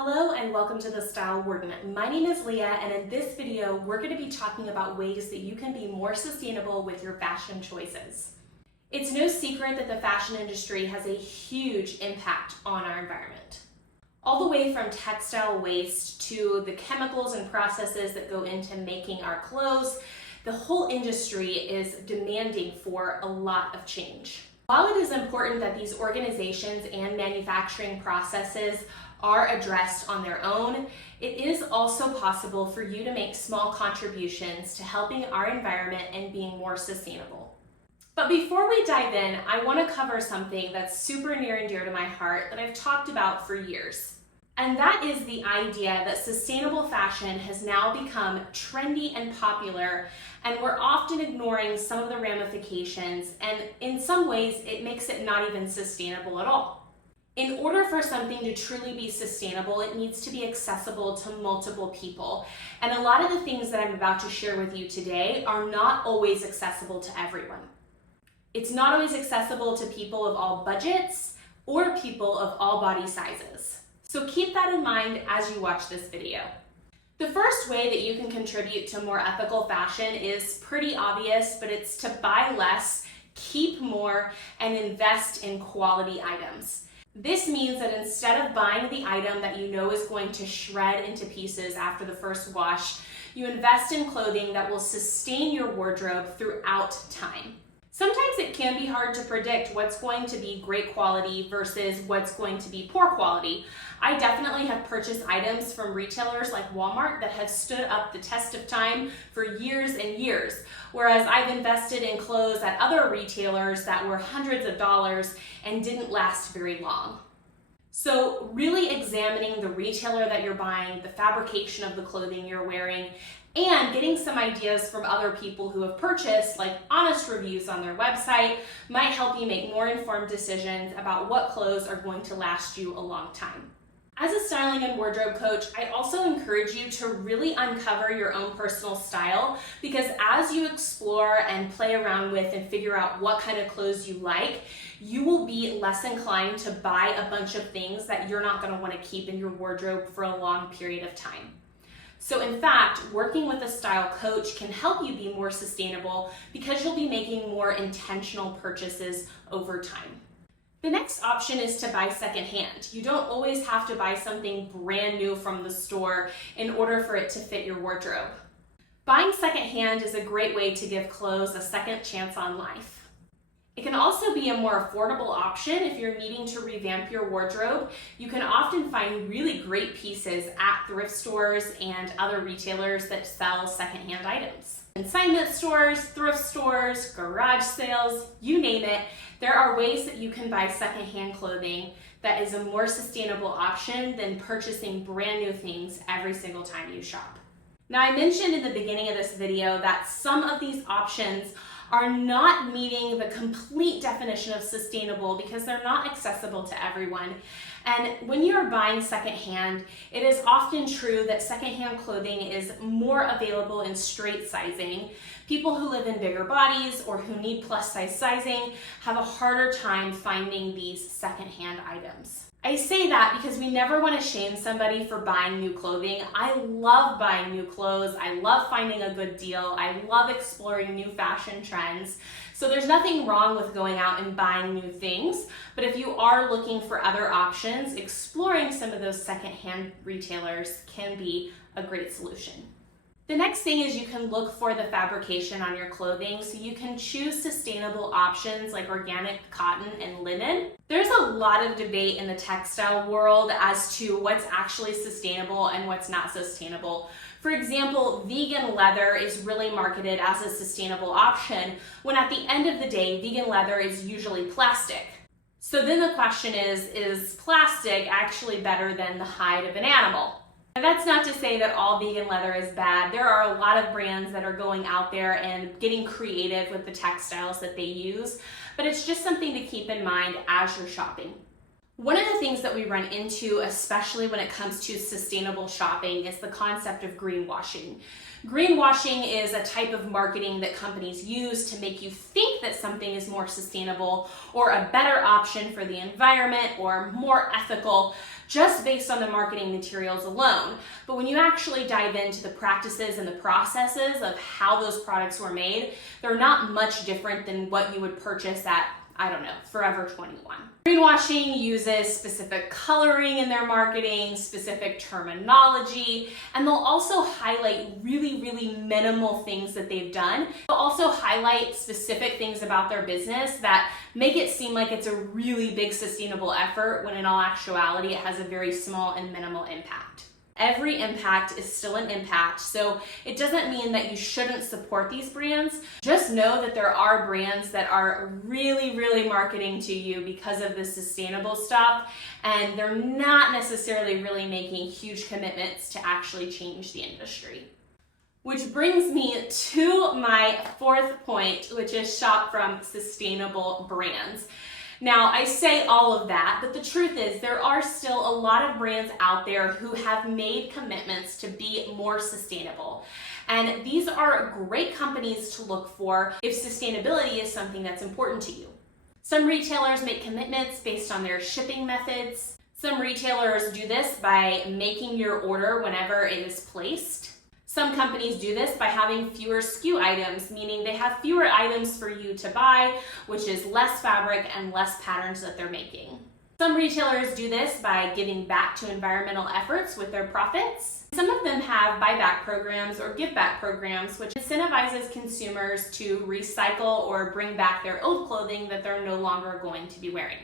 Hello and welcome to The Style Warden. My name is Leah, and in this video we're going to be talking about ways that you can be more sustainable with your fashion choices. It's no secret that the fashion industry has a huge impact on our environment. All the way from textile waste to the chemicals and processes that go into making our clothes, the whole industry is demanding for a lot of change. While it is important that these organizations and manufacturing processes are addressed on their own, it is also possible for you to make small contributions to helping our environment and being more sustainable. But before we dive in, I want to cover something that's super near and dear to my heart that I've talked about for years. And that is the idea that sustainable fashion has now become trendy and popular, and we're often ignoring some of the ramifications, and in some ways it makes it not even sustainable at all. In order for something to truly be sustainable, it needs to be accessible to multiple people. And a lot of the things that I'm about to share with you today are not always accessible to everyone. It's not always accessible to people of all budgets or people of all body sizes. So keep that in mind as you watch this video. The first way that you can contribute to more ethical fashion is pretty obvious, but it's to buy less, keep more, and invest in quality items. This means that instead of buying the item that you know is going to shred into pieces after the first wash, you invest in clothing that will sustain your wardrobe throughout time. Sometimes it can be hard to predict what's going to be great quality versus what's going to be poor quality. I definitely have purchased items from retailers like Walmart that have stood up the test of time for years and years, whereas I've invested in clothes at other retailers that were hundreds of dollars and didn't last very long. So really examining the retailer that you're buying, the fabrication of the clothing you're wearing, and getting some ideas from other people who have purchased, like honest reviews on their website, might help you make more informed decisions about what clothes are going to last you a long time. As a styling and wardrobe coach, I also encourage you to really uncover your own personal style, because as you explore and play around with and figure out what kind of clothes you like, you will be less inclined to buy a bunch of things that you're not going to want to keep in your wardrobe for a long period of time. So in fact, working with a style coach can help you be more sustainable because you'll be making more intentional purchases over time. The next option is to buy secondhand. You don't always have to buy something brand new from the store in order for it to fit your wardrobe. Buying secondhand is a great way to give clothes a second chance on life. It can also be a more affordable option if you're needing to revamp your wardrobe. You can often find really great pieces at thrift stores and other retailers that sell secondhand items. Consignment stores, thrift stores, garage sales, you name it, there are ways that you can buy secondhand clothing that is a more sustainable option than purchasing brand new things every single time you shop. Now, I mentioned in the beginning of this video that some of these options are not meeting the complete definition of sustainable because they're not accessible to everyone. And when you're buying secondhand, it is often true that secondhand clothing is more available in straight sizing. People who live in bigger bodies or who need plus size sizing have a harder time finding these secondhand items. I say that because we never want to shame somebody for buying new clothing. I love buying new clothes. I love finding a good deal. I love exploring new fashion trends. So there's nothing wrong with going out and buying new things. But if you are looking for other options, exploring some of those secondhand retailers can be a great solution. The next thing is you can look for the fabrication on your clothing, so you can choose sustainable options like organic cotton and linen. There's a lot of debate in the textile world as to what's actually sustainable and what's not sustainable. For example, vegan leather is really marketed as a sustainable option, when at the end of the day, vegan leather is usually plastic. So then the question is plastic actually better than the hide of an animal? And that's not to say that all vegan leather is bad. There are a lot of brands that are going out there and getting creative with the textiles that they use, but it's just something to keep in mind as you're shopping. One of the things that we run into, especially when it comes to sustainable shopping, is the concept of greenwashing. Greenwashing is a type of marketing that companies use to make you think that something is more sustainable or a better option for the environment or more ethical, just based on the marketing materials alone. But when you actually dive into the practices and the processes of how those products were made, they're not much different than what you would purchase at, I don't know, Forever 21. Greenwashing uses specific coloring in their marketing, specific terminology, and they'll also highlight really minimal things that they've done. They'll also highlight specific things about their business that make it seem like it's a really big sustainable effort when in all actuality it has a very small and minimal impact. Every impact is still an impact, so it doesn't mean that you shouldn't support these brands. Just know that there are brands that are really marketing to you because of the sustainable stuff, and they're not necessarily really making huge commitments to actually change the industry. Which brings me to my fourth point, which is shop from sustainable brands. Now, I say all of that, but the truth is there are still a lot of brands out there who have made commitments to be more sustainable. And these are great companies to look for if sustainability is something that's important to you. Some retailers make commitments based on their shipping methods. Some retailers do this by making your order whenever it is placed. Some companies do this by having fewer SKU items, meaning they have fewer items for you to buy, which is less fabric and less patterns that they're making. Some retailers do this by giving back to environmental efforts with their profits. Some of them have buyback programs or give back programs, which incentivizes consumers to recycle or bring back their old clothing that they're no longer going to be wearing.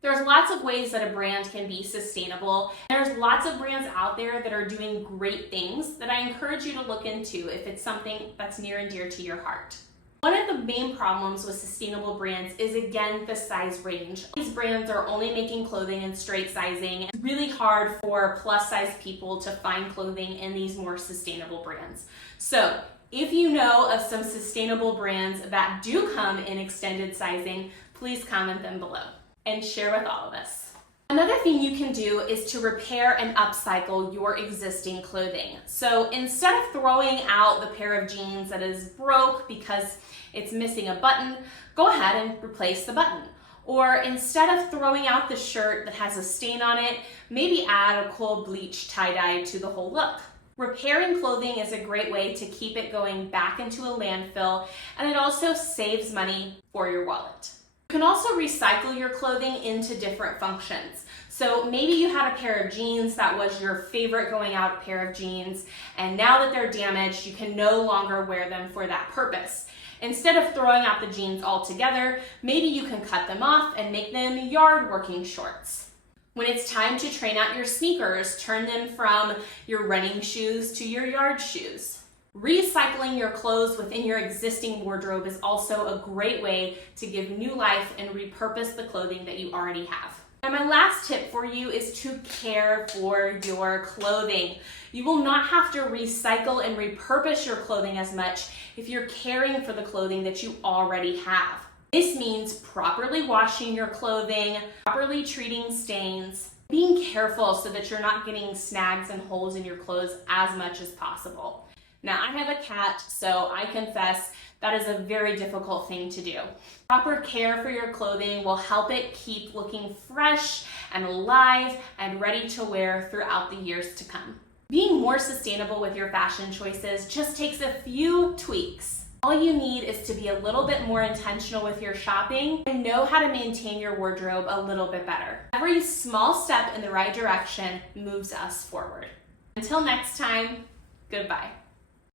There's lots of ways that a brand can be sustainable. There's lots of brands out there that are doing great things that I encourage you to look into if it's something that's near and dear to your heart. One of the main problems with sustainable brands is, again, the size range. These brands are only making clothing in straight sizing. It's really hard for plus size people to find clothing in these more sustainable brands. So if you know of some sustainable brands that do come in extended sizing, please comment them below and share with all of us. Another thing you can do is to repair and upcycle your existing clothing. So instead of throwing out the pair of jeans that is broke because it's missing a button, go ahead and replace the button. Or instead of throwing out the shirt that has a stain on it, maybe add a cool bleach tie-dye to the whole look. Repairing clothing is a great way to keep it going back into a landfill, and it also saves money for your wallet. You can also recycle your clothing into different functions. So maybe you had a pair of jeans that was your favorite going out pair of jeans, and now that they're damaged, you can no longer wear them for that purpose. Instead of throwing out the jeans altogether, maybe you can cut them off and make them yard working shorts. When it's time to train out your sneakers, turn them from your running shoes to your yard shoes. Recycling your clothes within your existing wardrobe is also a great way to give new life and repurpose the clothing that you already have. And my last tip for you is to care for your clothing. You will not have to recycle and repurpose your clothing as much if you're caring for the clothing that you already have. This means properly washing your clothing, properly treating stains, being careful so that you're not getting snags and holes in your clothes as much as possible. Now, I have a cat, so I confess that is a very difficult thing to do. Proper care for your clothing will help it keep looking fresh and alive and ready to wear throughout the years to come. Being more sustainable with your fashion choices just takes a few tweaks. All you need is to be a little bit more intentional with your shopping and know how to maintain your wardrobe a little bit better. Every small step in the right direction moves us forward. Until next time, goodbye.